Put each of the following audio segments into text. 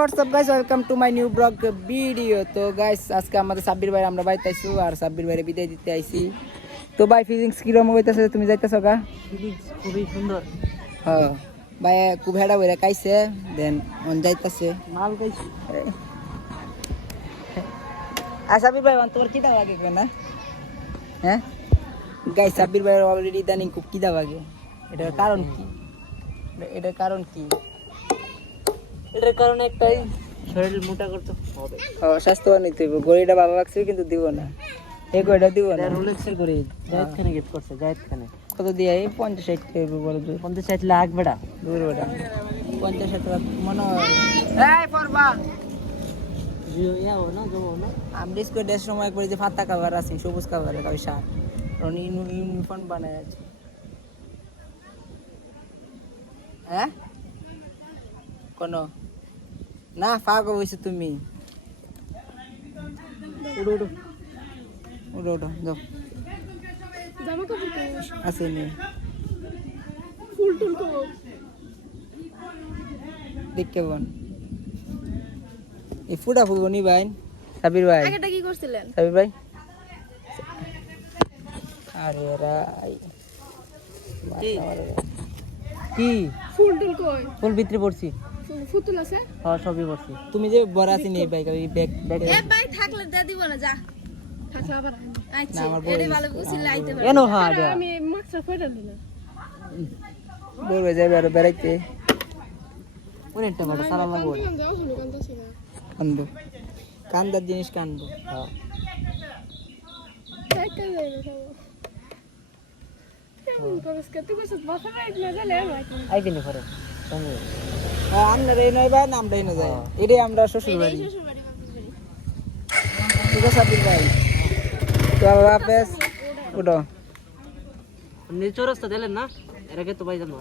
WhatsApp guys, welcome to my new blog video. তো guys আজকে আমাদের সাব্বির ভাই আমরা বাইতে আইছি আর সাব্বির ভাইরে বিদায় দিতে আইছি। তো ভাই ফিলিংস কিরকম হইতাছে? তুমি যাইতেছো গা? ফিলিংস খুবই সুন্দর। হ্যাঁ ভাই খুব হেডা বইরা কাইছে দেন মন যাইতাছে মাল গাইছি। আর সাব্বির ভাই তোমার কি দাও লাগে কেন? হ্যাঁ গাইস সাব্বির ভাই অলরেডি ইদানিং খুব কি দাও লাগে, এটার কারণ কি? এটার কারণ কি? এটার কারণে একটাই, শরীর মোটা করতে হবে। স্বাস্থ্যবান নিতে হইব। গড়িটা ভালো লাগছে কিন্তু দিব না, এই গড়িটা দিব না। রোলেক্সের করে জায়েদ খানে গিফট করছে। জায়েদ খানে কত দিয়ে? এই 50-60 টাকা বলে দূর 50-60 লাখ বেটা। দূর বেটা 50-60 টাকা মনে হয়। এই পড়বা ইয়াও না জমো না। আমি ডিসকো ডের সময় করে যে ফাতা কাভার আছে সবুজ কাভারের ওই শার্ট রনি ইউনিফর্ম বানায় আছে। হ্যাঁ কোন না ফাগো হইছে তুমি। উড়ো উড়ো উঠো উঠো যাও জামা কাপড় আছে নি ফুল টুল তো দেখ কেমন এই ফুটা ফুল নি ভাই সাবির ভাই। আগেটা কি করছিলেন? সাবির ভাই আরে রাই কি ফুল টুল কই? ফুল ভিতরে পড়ছি। ফুতুল আছে? হ্যাঁ সবই পড়ছি। তুমি যে বড় আছি নি ভাই ওই ব্যাগ ব্যাগ এ ভাই থাকলে দে দিব না, যা থাকলে আবার আচ্ছা না, আমার বড় এডি হইছে। ভালো বুঝিলে আইতে পারে। এনো হ্যাঁ দে আমি মাছটা ফেলে দিলাম। বলবে যাবে আর বেড়াইতে অনেকটা বেটা সারা লাগবে। কান্দিলাম, যাও শুনে কান্দাছি না। কান্দো কান্দার জিনিস কান্দো। হ্যাঁ দেখতে যাই না সব। কেমন করিস কে? তুই কইছিস বাসা রাইট না গেলে রাইট না। আইবিনি পরে সঙ্গে। আমরা রে নয় বা আমরা রে যাই এটাই আমরা শ্বশুর বাড়ি। এই শ্বশুর বাড়ি বলতে পারি। ঠিক আছে সাবির ভাই, তো আল্লাহ হাফেজ। উঠো নিচে রাস্তা দিলেন না, এর আগে তো ভাই জানো।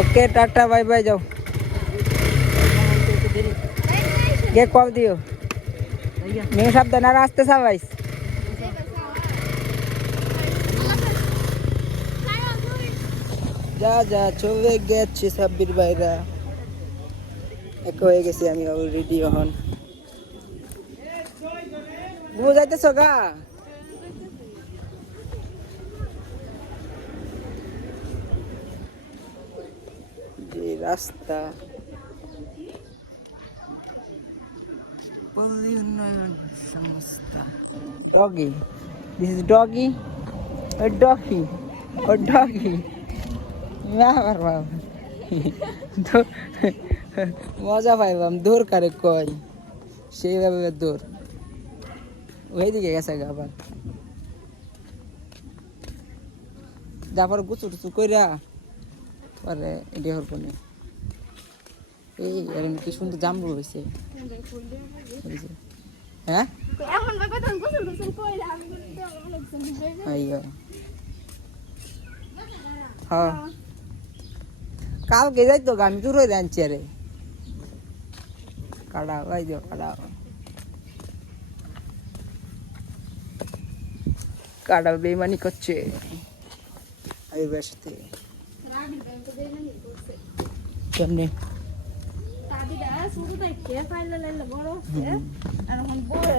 ওকে টাটা বাই বাই যাও গে কল দিও মেয়ে সাবধান আর আসতে সাবাইস। যা যা চলে গেছে সাব্বির ভাইরা, এক হয়ে গেছি আমি অলরেডি। এখন বুঝাইতেছ গা যে রাস্তা পল্লী উন্নয়ন সংস্থা। ডগি, দিস ইজ ডগি ও ডগি ও ডগি বাবার বাবা মজা পাইবাম। দৌড় কারে কয় সেইভাবে দৌড় ওইদিকে গেছে গা আবার যাবার গুচু টুচু কইরা পরে এটি হর কোনে। এই এরম কি সুন্দর জামরু হয়েছে। হ্যাঁ এখন বাবা তখন গোসল গোসল কইরা আমি তো অনেক সুন্দর হয়ে আইয়া হ্যাঁ কালকে যাই তো আমি দূর হয়ে আনছি। আরে কাটা ভাই দিও কাটা কাটা বেমানি করছে এই বেশতে কেমনি দাদিটা শুরু থেকে ফাইলে লাইলে বড় হচ্ছে আর এখন বড়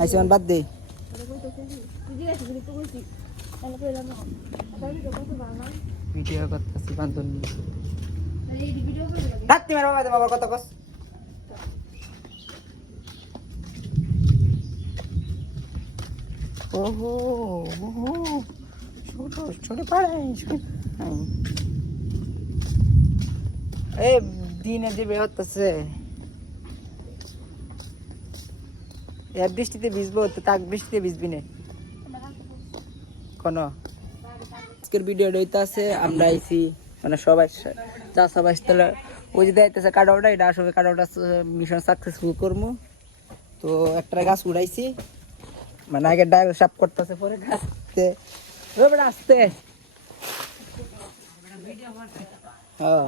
আইসি বাদ দে। ভিডিও করতেছি বান্ধব রাত্রি মেরা বাবা বাবার কথা কস। ওহো ওহো ছোট ছোট পাড়ে এই দিনে দিবে হতেছে বৃষ্টিতে ভিজবো তো তাক বৃষ্টিতে ভিজবি না কোনো। আজকের ভিডিওটা হইতে আছে আমরা আইছি মানে সবাই চাষাবাস তাহলে ওই যে দেখতেছে কাটাওটা, এটা আসলে কাটাওটা মিশন সাকসেসফুল করবো। তো একটা গাছ উড়াইছি মানে আগে ডাইল সাপ করতেছে পরে গাছতে আসতে হ্যাঁ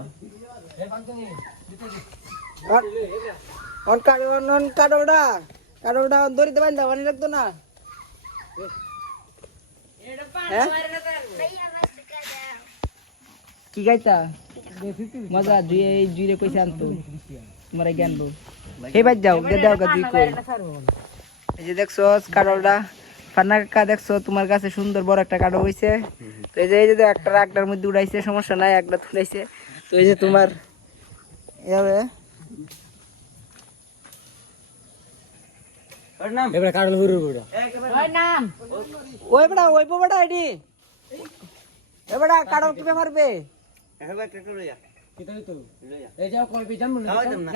কাটাওটা কাটাওটা দড়িতে বান্ধা পানি লাগতো না। হ্যাঁ কি গাইতা মজা জুইরে কইছে আনতো তোমার জ্ঞানবো এই বাজ যাও গে দাও গা জুই কই এই যে দেখছো কাডলটা ফান্না কাকা দেখছো তোমার কাছে সুন্দর বড় একটা কাডল হইছে তো এই যে একটা রাগটার মধ্যে উড়াইছে সমস্যা নাই একটা তুলাইছে তো এই যে তোমার এভাবে এবারে কাটল বুড়ো বুড়ো ওই বড়া এডি এ বড়া কাডল কিভাবে মারবে কিতানি তো এই যাও কই বিজাম না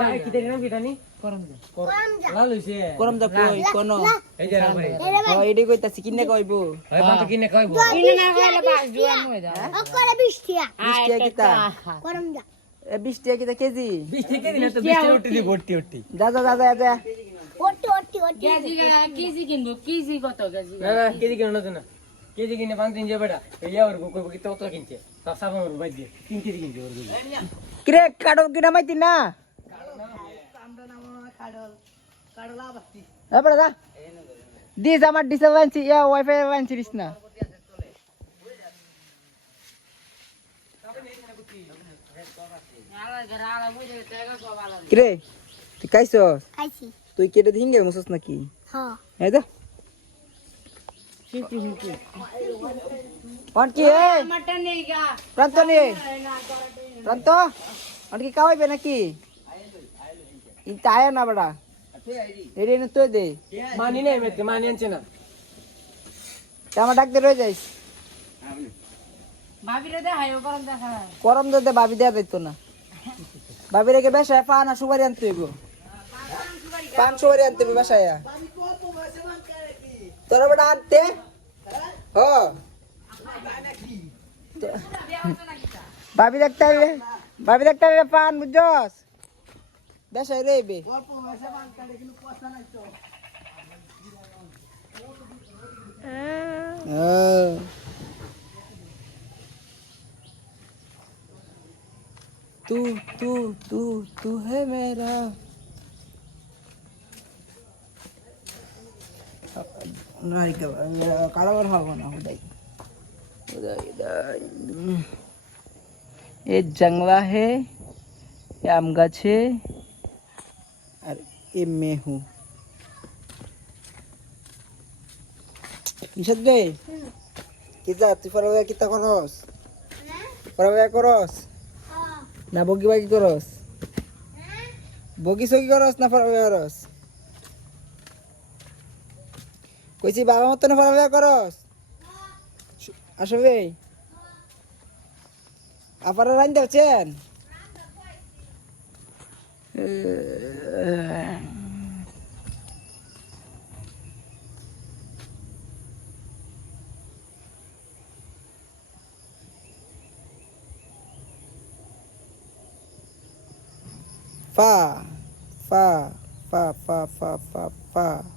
যা কিতে নাম কিতানি করম যা লাল হইছে করম দা কই কোন এই যে ভাই এডি কইতাছি কিনে কইবো ভাই বাত কিনে কইবো কিনে না কইলে বাস জুয়ান হই যা ওকরে 20 টাকা 20 টাকা কিতা করম যা 20 টাকা কিতা কেজি 20 থেকে দিলে তো 20 উঠি দি ভর্তি যা কেজি কিনবো কেজি কত কেজি না কেজি কিনো না তো না কেজি কিনে 5-3 যে বেটা এই আর কইবো কি তো কিনছে তা সাবা মর বাই দিয়ে 3 কেজি কিনছে ওর গলি কিরে কাডল কিনা মাইতি না এ বড়া দা দিস আমার ডিসঅ্যাডভান্টেজ ইয়া ওয়াইফাই অ্যাডভান্টেজ না কিরে তুই খাইছস খাইছি তুই কেটে দিঙ্গে মুছস নাকি হ্যাঁ এই দা কোন কি এ মটন নেই গা প্রান্ত নে প্রান্ত আর কি খাওয়াইবে নাকি ইনতা আয়া না বড়া এরে নে তো দে মানি নাই মেতে মানি আনছে না আমার ডাক দে রয়ে যাইস ভাবিরে দে হাইও করম দেখা করম দে ভাবি দেয়া দিত না ভাবি রেখে বেসায় পান আর সুপারি আনতে হইব পান সুপারি আনতে হইব বেসায় তোরা বেটা আনতে হ ভাবি দেখতে হইবে পান বুঝছস বেসায় রইবে तू है मेरा नहीं काला बार हवा ना उदाई ये जंगला है ये आम गाछ है और ये मैं हूँ निशद बे कितना तू फरवा कितना करस फरवा करस না বগি বাগি করস বগি সগি করস না ফরাবে করস কইছি বাবা মতন ফরাবে করস আসবে আপনারা রাইন দেছেন fa fa fa fa fa fa fa